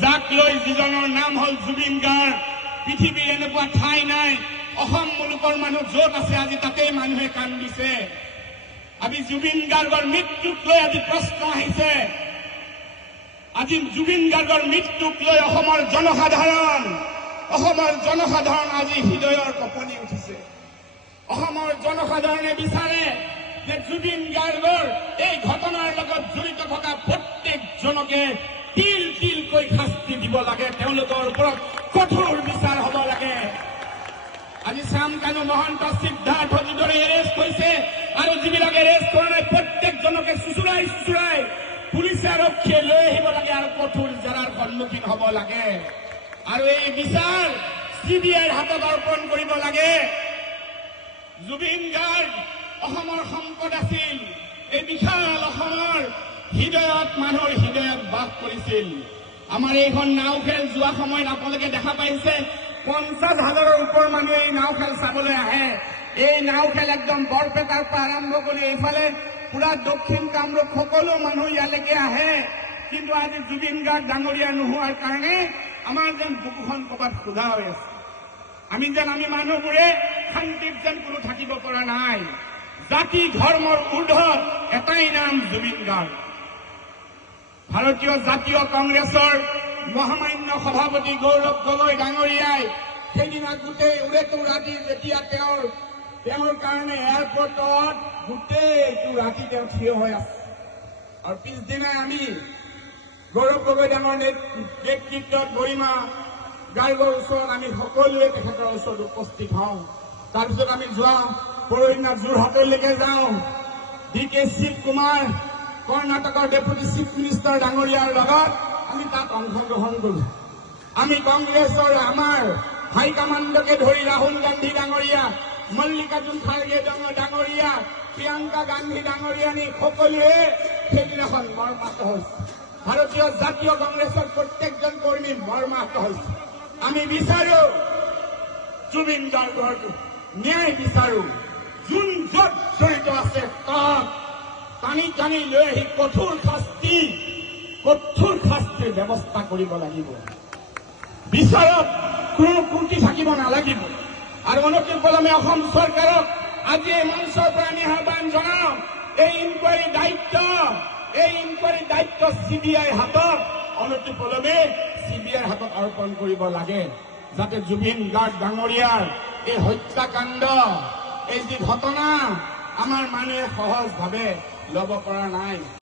যাক লৈ যিজনৰ নাম হল জুবিন গাৰ্গ। পৃথিৱীৰ এনেকুৱা ঠাই নাই, অসম মুলুকৰ মানুহ য'ত আছে আজি তাতেই মানুহে কান্দিছে। আজি জুবিন গাৰ্গৰ মৃত্যুক লৈ আজি প্ৰশ্ন আহিছে। আজি জুবিন গাৰ্গৰ মৃত্যুক লৈ অসমৰ জনসাধাৰণ আজি হৃদয়ৰ কঁপনি উঠিছে। অসমৰ জনসাধাৰণে বিচাৰে যে জুবিন গাৰ্গৰ এই ঘটনাৰ লগত জড়িত থকা প্ৰত্যেকজনকে তিল তিলকৈ শাস্তি দিব লাগে, তেওঁলোকৰ ওপৰত কঠোৰ বিচাৰ হ'ব লাগে। আজি শ্যামকানু মহন্ত, সিদ্ধাৰ্থ যিদৰে এৰেষ্ট কৰিছে আৰু যিবিলাকে এৰেষ্ট কৰা নাই প্ৰত্যেকজনকে চুচুৰাই পুলিচে আৰক্ষীয়ে লৈ আহিব লাগে আৰু কঠোৰ জেৰাৰ সন্মুখীন হ'ব লাগে। আৰু এই বিচাৰ CBIৰ হাতত অৰ্পণ কৰিব লাগে। জুবিন গাৰ্গ অসমৰ সম্পদ আছিল। এই বিশাল অসমৰ হৃদয়ত, মানুহৰ হৃদয়ত বাস কৰিছিল। আমাৰ এইখন নাও খেল যোৱা সময়ত আপোনালোকে দেখা পাইছে 50,000ৰ ওপৰ মানুহে এই নাও খেল চাবলৈ আহে। এই নাও খেল একদম বৰপেটাৰ পৰা আৰম্ভ কৰি এইফালে পুৰা দক্ষিণ কামৰূপ সকলো মানুহ ইয়ালৈকে আহে। কিন্তু আজি জুবিন গাৰ্গ ডাঙৰীয়া নোহোৱাৰ কাৰণে আমাৰ যেন বুকুখন ক'ৰবাত সোধা হৈ আছে। আমি মানুহবোৰে শান্তিত যেন কোনো থাকিব পৰা নাই। জাতি ধৰ্মৰ ঊৰ্ধত এটাই নাম জুবিন গাৰ্গ। ভাৰতীয় জাতীয় কংগ্ৰেছৰ মহামান্য সভাপতি গৌৰৱ গগৈ ডাঙৰীয়াই সেইদিনা গোটেই উৰেটো ৰাতি যেতিয়া তেওঁৰ কাৰণে এয়াৰপৰ্টত গোটেইটো ৰাতি তেওঁ থিয় হৈ আছে। আৰু পিছদিনাই আমি গৌৰৱ গগৈ ডাঙৰ নেতৃত্বত গৰিমা গাৰ্গৰ ওচৰত আমি সকলোৱে তেখেতৰ ওচৰত উপস্থিত হওঁ। তাৰপিছত আমি যোৱা পৰহিদিনা যোৰহাটলৈকে যাওঁ। DK শিৱ কুমাৰ কৰ্ণাটকৰ ডেপুটি চিফ মিনিষ্টাৰ ডাঙৰীয়াৰ লগত আমি তাত অংশগ্ৰহণ কৰোঁ। আমি কংগ্ৰেছৰ আমাৰ হাইকমাণ্ডকে ধৰি ৰাহুল গান্ধী ডাঙৰীয়া, মল্লিকাৰ্জুন খাৰ্গে ডাঙৰীয়া, প্ৰিয়ংকা গান্ধী ডাঙৰীয়ানী সকলোৱে সেইদিনাখন মৰ্মাহত হৈছে। ভাৰতীয় জাতীয় কংগ্ৰেছৰ প্ৰত্যেকজন কৰ্মী মৰ্মাহত হৈছে। আমি বিচাৰো জুবিন গাৰ্গৰ ন্যায় বিচাৰো। যোন য'ত জড়িত আছে তাক টানি লৈ আহি কঠোৰ শাস্তিৰ ব্যৱস্থা কৰিব লাগিব। বিচাৰত কোনো ত্ৰুটি থাকিব নালাগিব। আৰু অনতিপলমে অসম চৰকাৰক আজি এই মঞ্চৰ পৰা আমি আহ্বান জনাওঁ, এই ইনকুৱাৰী দায়িত্ব CBIৰ হাতত অনতিপলমে CBIৰ হাতত অৰ্পণ কৰিব লাগে, যাতে জুবিন গাৰ্গ ডাঙৰীয়াৰ এই হত্যাকাণ্ড, এই যি ঘটনা আমাৰ মানুহে সহজভাৱে ল'ব পৰা নাই।